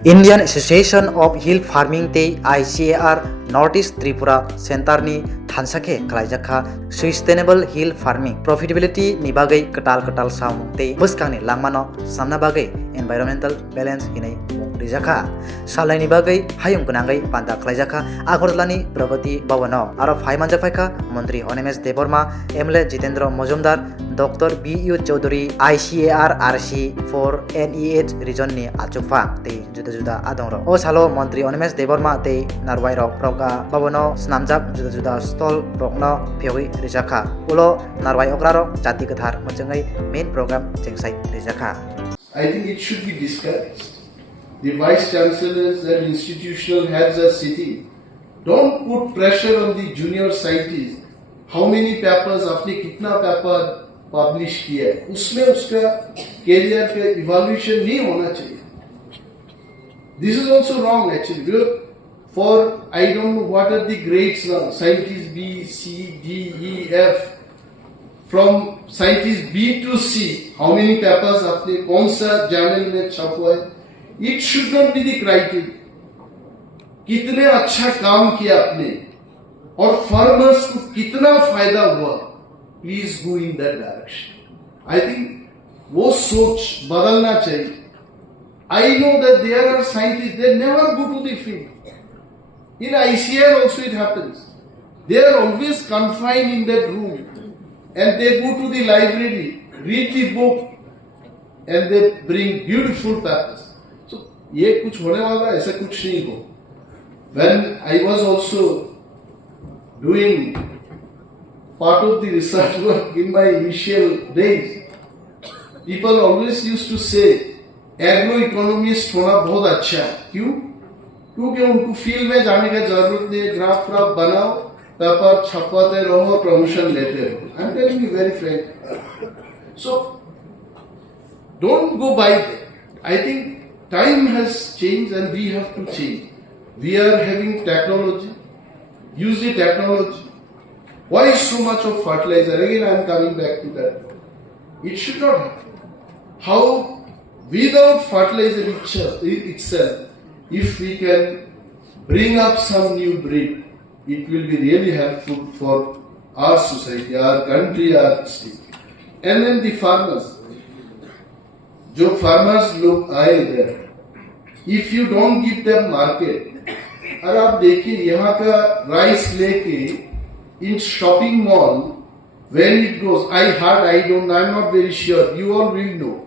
Indian Association of Hill Farming Tei ICAR Northeast Tripura Center ni Thansake Khaijakkha Sustainable Hill Farming Profitability ni bagai Kwtal Samung Tei Bwskangni Langmano Swnamna bagai Environmental Balance hinai Khaijakkha Salai ni bagai hayung kunangai panta Khaijakkha Agortolani Pragati Bhavano aro phai manjakphaika Mantri Onemes Deborma MLA Jitendra Mojumdar Dr. B.U. Chaudhary ICAR RC for NEH region ni achukfa tei juda adongrok o salo Mantri Onemes Deborma tei narwai rok proka babono snamjak juda stall rokno phewui rijakha ulo narwai okrarok jati kathar machengai main program chengsai rijakha. I think it should be discouraged. The vice chancellors and institutional heads are sitting. Don't put pressure on the junior scientists. How many papers आपने कितना paper publish किया है उसमें उसका career का evaluation नहीं होना चाहिए. This is also wrong actually. For I don't know what are the grades now. Scientist B, C, D, E, F. From scientist B to C, how many papers आपने कौन सा जर्नल में छपवा है? It should not be the criteria. कितने अच्छा काम किया आपने और फार्मर्स को कितना फायदा हुआ. Please go in that direction. I think वो सोच बदलना चाहिए. I know that there are scientists, they never go to the field. In ICR also it happens. They are always confined in that room and they go to the library, read the book and they bring beautiful papers. So ये कुछ होने वाला ऐसा कुछ नहीं हो. When I was also doing part of the research work in my initial days, people always used to say, agro-economist होना बहुत अच्छा है. क्यों? क्योंकि उनको फील्ड में जाने की जरूरत नहीं है. ग्राफ बनाओ, पेपर छपवाते रहो, प्रमोशन लेते रहो. I am telling you very frankly. So, don't go by that. I think time has changed and we have to change. We are having technology. Use the technology. Why so much of fertilizer? Again, I am coming back to that. It should not happen. How, without fertilizer itself, if we can bring up some new breed, it will be really helpful for our society, our country, our state. And then the farmers. जो farmers लोग आए there, if you don't give them market, और आप देखिए यहाँ का rice लेके in shopping mall, when it goes, I'm not very sure, you all will know.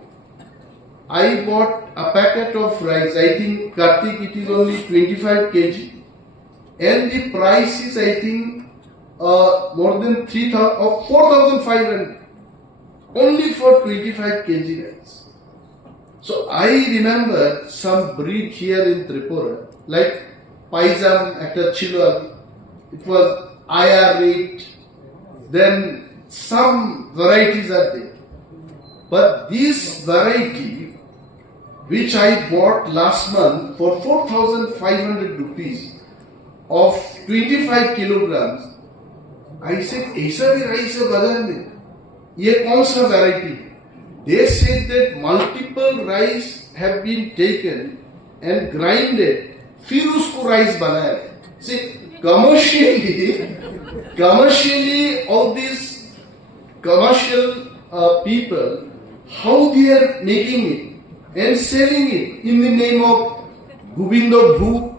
I bought a packet of rice, I think Kartik it is only 25 kg. And the price is I think more than 3,000 or 4,500 only for 25 kg rice. So I remember some breed here in Tripura, like Paisam at Chilwal, it was IR rate, then some varieties are there. But this variety, which I bought last month for 4,500 rupees of 25 kilograms, I said, ऐसा भी rice है बाजार में, ये कौन सा variety? They said that multiple rice have been taken and grinded, फिर उसको rice बनाया. See, commercially, all these commercial people, how they are making it and selling it in the name of Govindo book,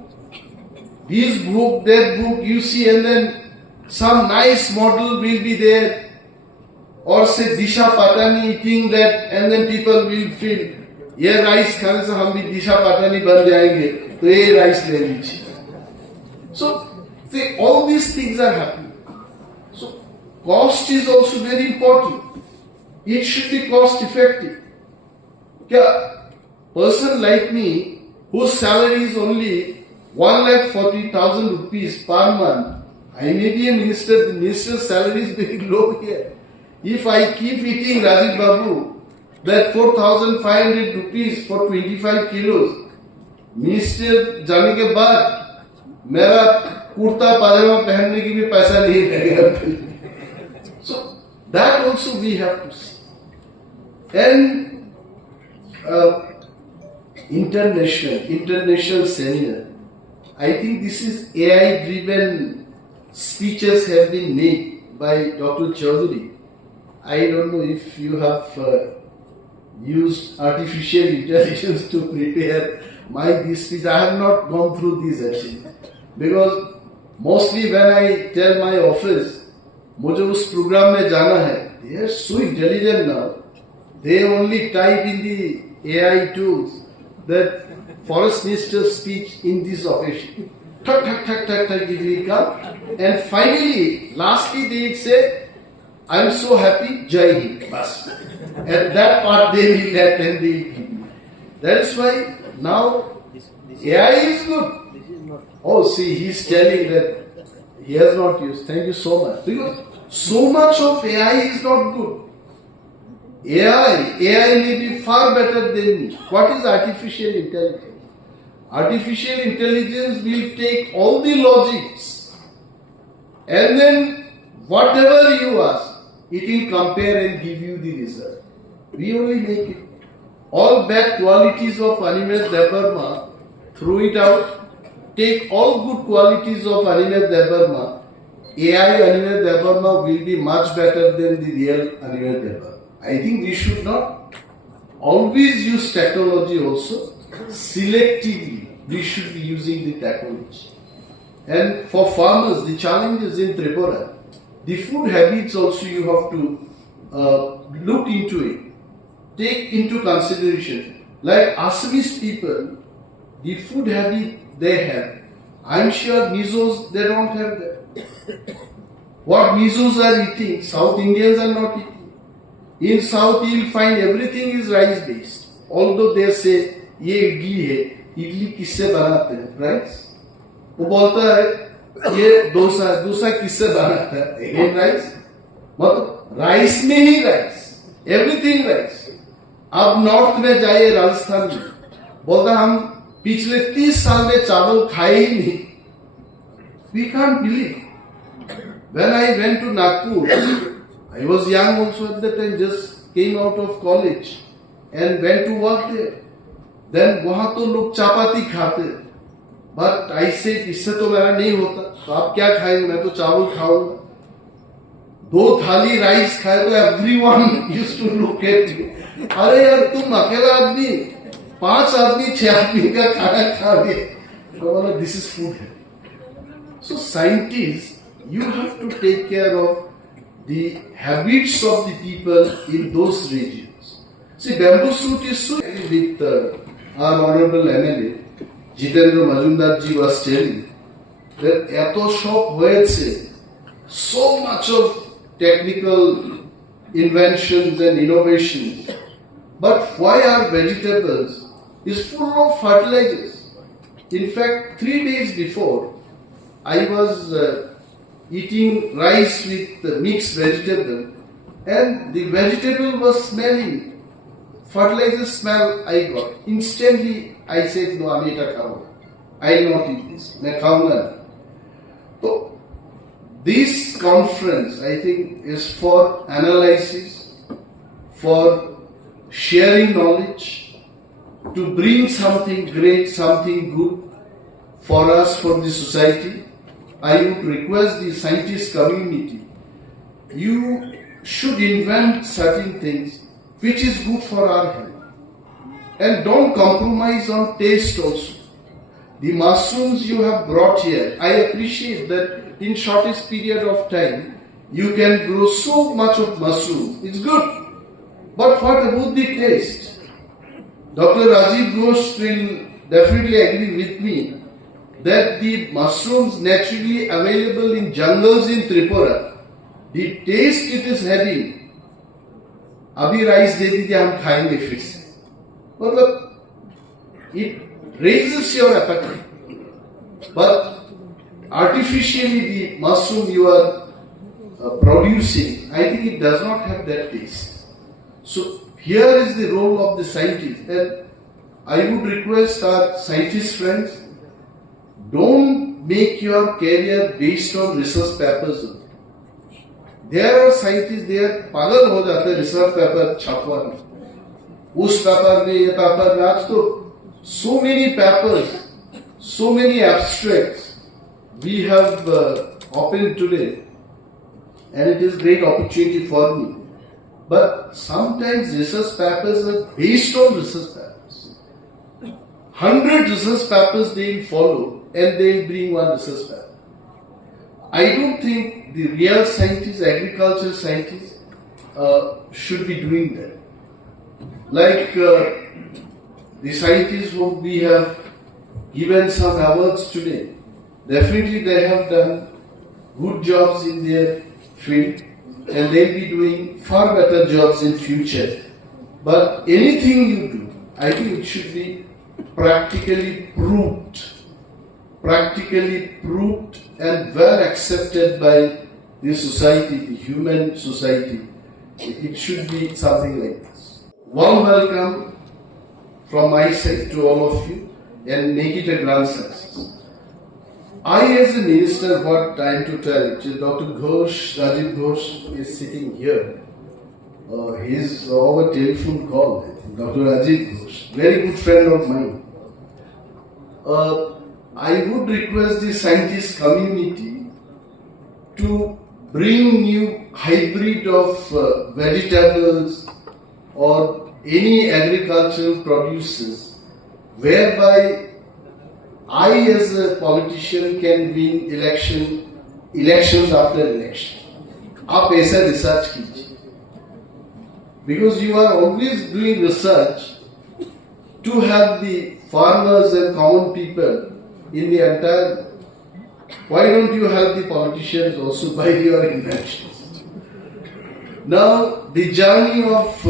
this book, that book, you see, and then some nice model will be there, or say Disha Patani eating that, and then people will feel, ये rice खाने से हम भी दिशा पाटानी बन जाएंगे, तो ये rice ले लीजिए. So, see, all these things are happening. So, cost is also very important. It should be cost effective. A person like me, whose salary is only 1,40,000 rupees per month, I may be a minister, the minister's salary is very low here. If I keep eating Rajiv Babu, that 4,500 rupees for 25 kilos, minister जाने के बाद मेरा कुर्ता पाजामा पहनने की भी पैसा नहीं रहेगा. So that also we have to see. And international seminar. I think this is AI driven speeches have been made by Dr. Chaudhary. I don't know if you have used artificial intelligence to prepare my this speech. I have not gone through these actually, because mostly when I tell my office मुझे उस programme में जाना है, they are so intelligent now. They only type in the AI tools that forest minister's speech in this occasion. Tuck, tuck, tuck, tuck, tuck, it will come. And finally, lastly, they say, I'm so happy, Jai Hind. Bas. And that part they will let and they. That is why now AI is good. Oh, see, he's telling that he has not used. Thank you so much. Because so much of AI is not good. AI may be far better than me. What is artificial intelligence? Artificial intelligence will take all the logics and then whatever you ask, it will compare and give you the result. We only make it. All bad qualities of Animal Debarma, throw it out, take all good qualities of Animal Debarma. AI Animal Debarma will be much better than the real Animal Debarma. I think we should not always use technology also. Selectively, we should be using the technology. And for farmers, the challenges in Tripura, the food habits also you have to look into it. Take into consideration. Like Assamese people, the food habit they have, I'm sure Mizos, they don't have that. What Mizos are eating, South Indians are not eating. In South, you'll find everything is rice based. Although they say, ये इडली है, इडली किससे बनाते हैं? Rice. वो बोलता है, ये डोसा किससे बनाता है? Again rice. मतलब राइस में ही राइस, एवरीथिंग राइस. अब नॉर्थ में जाइए राजस्थान में, बोलता हम पिछले 30 साल में चावल खाए ही नहीं. We can't believe. When I went to Nagpur, I was young also at that time, just came out of college and went to work there. Then वहाँ तो लोग चपाती खाते, but I said इससे तो मेरा नहीं होता, तो आप क्या खाएंगे? मैं तो चावल खाऊंगा. 2 थाली राइस खाए तो everyone used to look at me. अरे यार तुम अकेला आदमी, 5 आदमी 6 आदमी का खाना खा गए. तो बोला this is food. So scientists, you have to take care of the habits of the people in those regions. See, bamboo shoot is so with our honorable MLA, Jitendra Majumdar ji was telling that eto shop hoyeche, so much of technical inventions and innovations, but why our vegetables is full of fertilizers? In fact, 3 days before, I was eating rice with mixed vegetable, and the vegetable was smelling. Fertilizer smell I got. Instantly I said, no, I'm not खाऊंगा. I will not eat this. मैं खाऊंगा. So this conference, I think, is for analysis, for sharing knowledge, to bring something great, something good for us, for the society. I would request the scientist community, you should invent certain things which is good for our health. And don't compromise on taste also. The mushrooms you have brought here, I appreciate that in shortest period of time, you can grow so much of mushrooms. It's good. But what about the taste? Dr. Rajiv Ghosh will definitely agree with me that the mushrooms naturally available in jungles in Tripura, the taste it is having, अभी rice दे दीजिए हम खाएंगे फिर से. मतलब it raises your appetite, but artificially the mushroom you are producing, I think it does not have that taste. So here is the role of the scientist, and I would request our scientist friends, don't make your career based on research papers. There are scientists, they are पागल हो जाते हैं research paper छापवा में. उस paper में ये paper में आज तो So many papers, so many abstracts we have opened today, and it is great opportunity for me. But sometimes research papers are based on research papers. 100 research papers they will follow, and they will bring one research paper. I don't think the real scientists, agriculture scientists, should be doing that. Like the scientists whom we have given some awards today, definitely they have done good jobs in their field, and they'll be doing far better jobs in future. But anything you do, I think it should be practically proved and well accepted by the society, the human society. It should be something like this. Warm welcome from my side to all of you, and make it a grand success. I, as a minister, what time to tell? Dr. Ghosh, Rajiv Ghosh is sitting here. He is over telephone call. Dr. Rajiv Ghosh, very good friend of mine. I would request the scientist community to bring new hybrid of vegetables or any agricultural produces, whereby I, as a politician, can win elections after election. आप ऐसा research कीजिए, because you are always doing research to help the farmers and common people in the entire. Why don't you help the politicians also by your inventions? Now, the journey of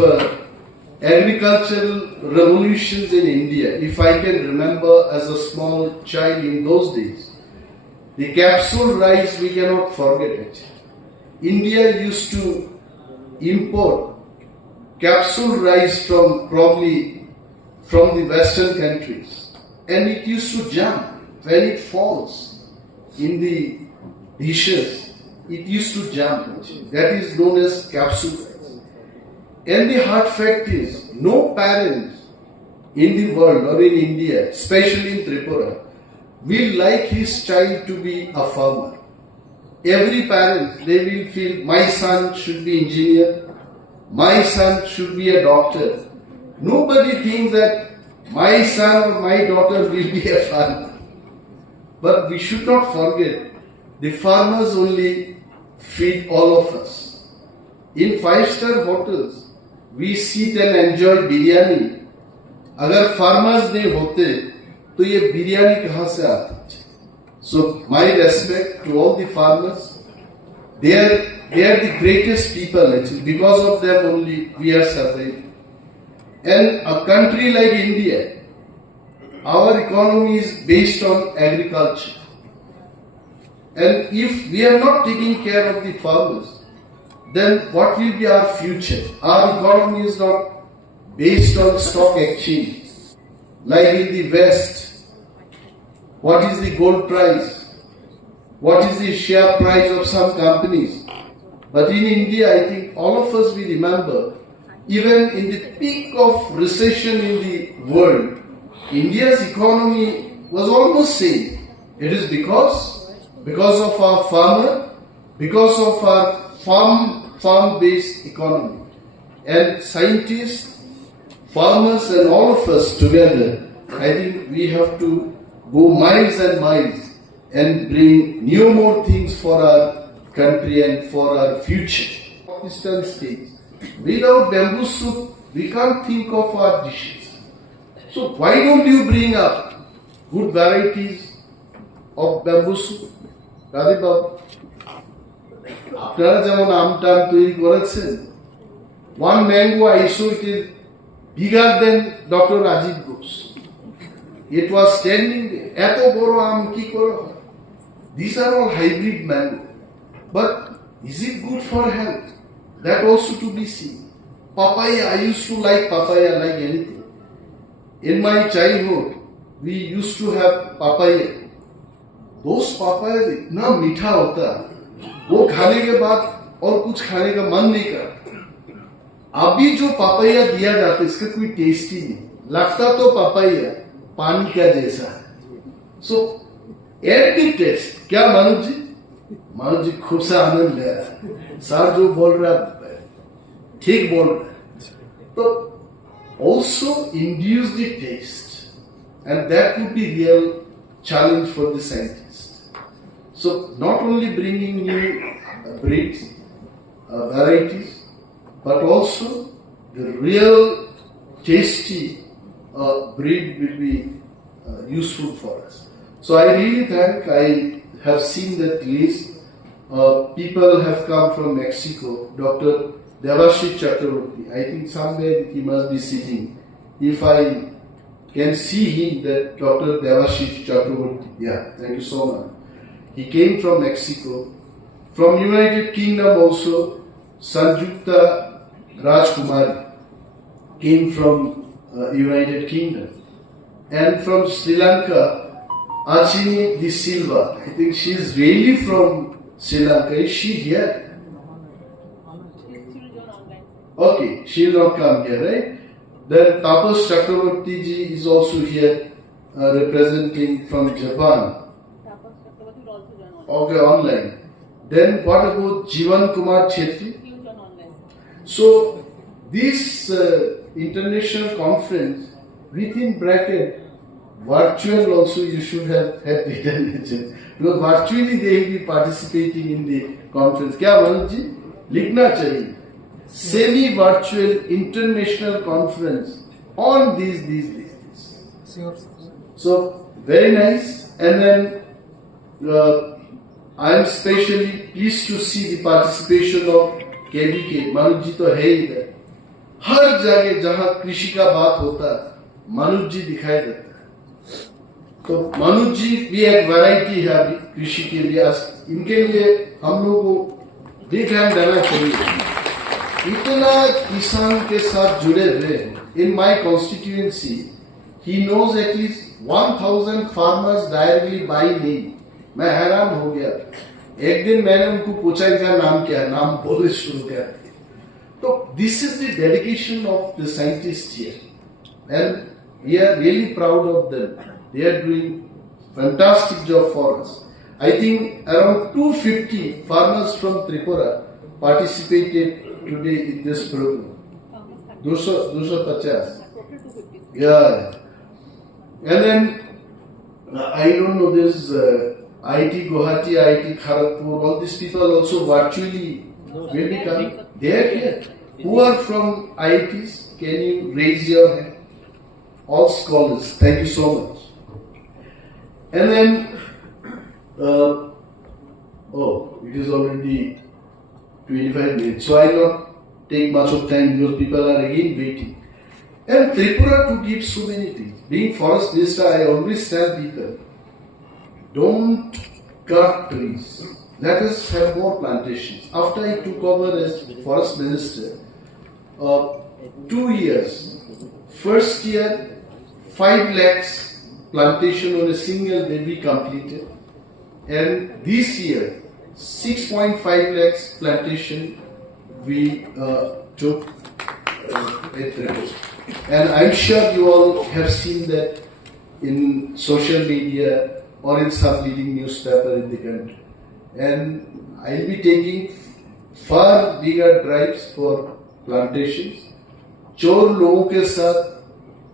agricultural revolutions in India, if I can remember as a small child in those days, the capsule rice we cannot forget it. India used to import capsule rice from the western countries, and it used to jump when it falls in the dishes. It used to jump. That is known as capsule rice. And the hard fact is, no parents in the world or in India, especially in Tripura, will like his child to be a farmer. Every parent, they will feel, my son should be engineer, my son should be a doctor. Nobody thinks that my son or my daughter will be a farmer. But we should not forget, the farmers only feed all of us. In 5-star hotels, we sit and enjoy biryani. अगर farmers नहीं होते, तो ये बिरयानी कहाँ से आती? So my respect to all the farmers. They are the greatest people actually. Because of them only we are surviving. And a country like India, our economy is based on agriculture. And if we are not taking care of the farmers, then what will be our future? Our economy is not based on stock exchange. Like in the West, what is the gold price? What is the share price of some companies? But in India, I think all of us will remember, even in the peak of recession in the world, India's economy was almost same. It is because of our farmer, because of our farm-based economy. And scientists, farmers and all of us together, I think we have to go miles and miles and bring new more things for our country and for our future. Pakistan states, without bamboo soup, we can't think of our dishes. So why don't you bring up good varieties of bamboo soup? Radhib Babu, আপনারা যেমন আমটাম তৈরি করেছেন, one mango I saw it is bigger than Dr. Rajiv Ghosh. It was standing there. এত বড় আম কি করে হয়? These are all hybrid mango. But is it good for health? That also to be seen. Papaya, I used to like papaya like anything. In my childhood, we used to have papaya. Those papayas इतना मीठा होता, वो खाने के बाद और कुछ खाने का मन नहीं करता. अभी जो पापाया दिया जाता है इसका कोई टेस्ट ही नहीं लगता. तो पापाया पानी का जैसा है. So at the test, क्या मनोज जी खूब सा आनंद ले रहा है. सर जो बोल रहा है ठीक बोल रहा है. तो also induce the taste, and that would be real challenge for the scientists. So not only bringing new breeds, varieties, but also the real tasty breed will be useful for us. So I really think I have seen that list. People have come from Mexico. Dr. Devashish Chakraborty. I think somewhere he must be sitting. If I can see him, that Dr. Devashish Chakraborty. Yeah, thank you so much. He came from Mexico. From United Kingdom also, Sanjukta Rajkumari came from United Kingdom. And from Sri Lanka, Achini De Silva. I think she is really from Sri Lanka. Is she here? Okay, she will not come here, right? Then Tapas Chakraborty ji is also here, representing from Japan. Okay, online. Then what about Jivan Kumar Chetri? So this international conference, within bracket, virtual also you should have had written because virtually they will be participating in the conference. क्या मनोज जी लिखना चाहिए semi-virtual international conference on these. Sure. So very nice. And then I am especially pleased to see the participation of KBK. Manoj ji तो है ही है. हर जगह जहाँ कृषि का बात होता है मनोज जी दिखाई देता है. तो मनोज जी भी एक वैरायटी है अभी कृषि के लिए. इनके लिए हम लोगों को बिग हैंड देना चाहिए. इतना किसान के साथ जुड़े हुए हैं. In my constituency he knows at least 1000 farmers directly by name. मैं हैरान हो गया. एक दिन मैंने उनको पूछा इनका नाम क्या है. नाम बोलने शुरू कर दिया. So this is the dedication of the scientists here, and we are really proud of them. They are doing fantastic job for us. I think around 250 farmers from Tripura participated today in this program. 250. Yeah. And then I don't know, there's IIT Guwahati, IIT Kharagpur, all these people also virtually will be coming. They are here. Who are from IITs? Can you raise your hand? All scholars. Thank you so much. And then, it is already 25 minutes. So I will not take much of time because people are again waiting. And Tripura to give so many things. Being forest minister, I always tell people, don't cut trees. Let us have more plantations. After I took over as forest minister, 2 years. First year, 5 lakhs plantation on a single day we completed. And this year, 6.5 lakhs plantation we took at Tripura. And I'm sure you all have seen that in social media or in some leading newspaper in the country. And I'll be taking far bigger drives for plantations. चोर लोगों के साथ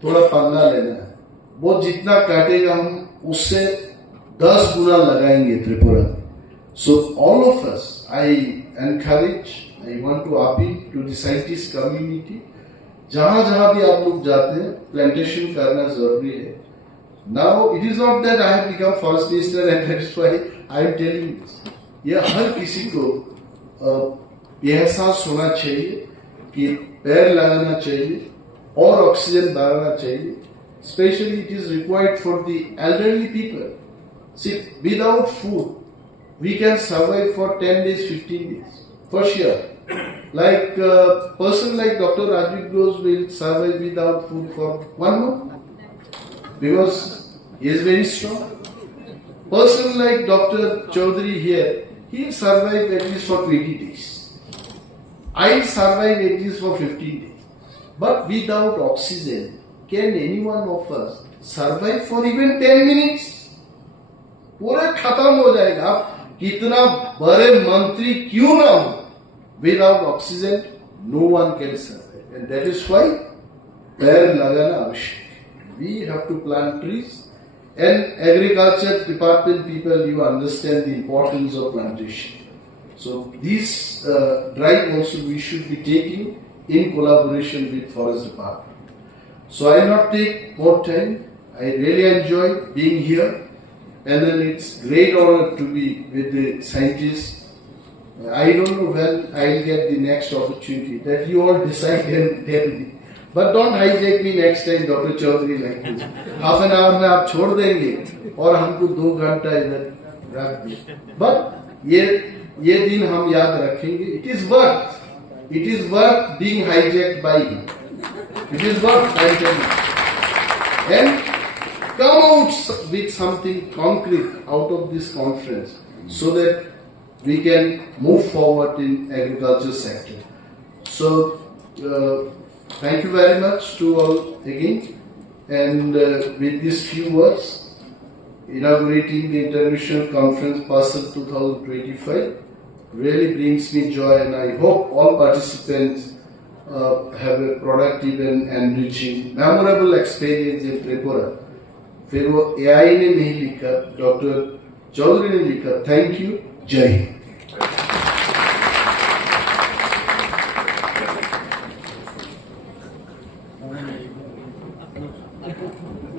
थोड़ा पंगा लेना है. वो जितना काटेगा हम उससे 10 गुना लगाएंगे त्रिपुरा में. So all of us, I encourage, I want to appeal to the scientist community. जहाँ जहाँ भी आप लोग जाते हैं प्लांटेशन करना जरूरी है. Now it is not that I have become forest minister and that's why I am telling this. ये हर किसी को यह एहसास होना चाहिए कि पेड़ लगाना चाहिए और ऑक्सीजन बढ़ाना चाहिए. Especially it is required for the elderly people. See, without food, we can survive for 10 days, 15 days, for sure. Like a person like Dr. Rajiv Ghosh will survive without food for 1 month because he is very strong. Person like Dr. Chaudhary here, he will survive at least for 20 days. I will survive at least for 15 days. But without oxygen, can any one of us survive for even 10 minutes. पूरा खत्म हो जाएगा. आप कितना बड़े मंत्री क्यों ना हो, without oxygen no one can survive, and that is why पेड़ लगाना आवश्यक. We have to plant trees, and agriculture department people, you understand the importance of plantation. So this drive also we should be taking in collaboration with forest department. So I will not take more time. I really enjoy being here, and then it's great honor to be with the scientists. I don't know when I'll get the next opportunity. That you all decide and tell me. But don't hijack me next time, Dr. Chaudhary, like this. Half an hour में आप छोड़ देंगे और हमको 2 घंटा इधर रख दें. But ये दिन हम याद रखेंगे. It is worth being hijacked by him. It is worth hijacked. And come out with something concrete out of this conference so that we can move forward in agriculture sector. So thank you very much to all again, and with these few words, inaugurating the International Conference Parcel 2025 really brings me joy, and I hope all participants have a productive and enriching, memorable experience in Tripura. फिर वो AI ने नहीं लिखा, doctor Chaudhary ने लिखा. Thank you. जय हिंद.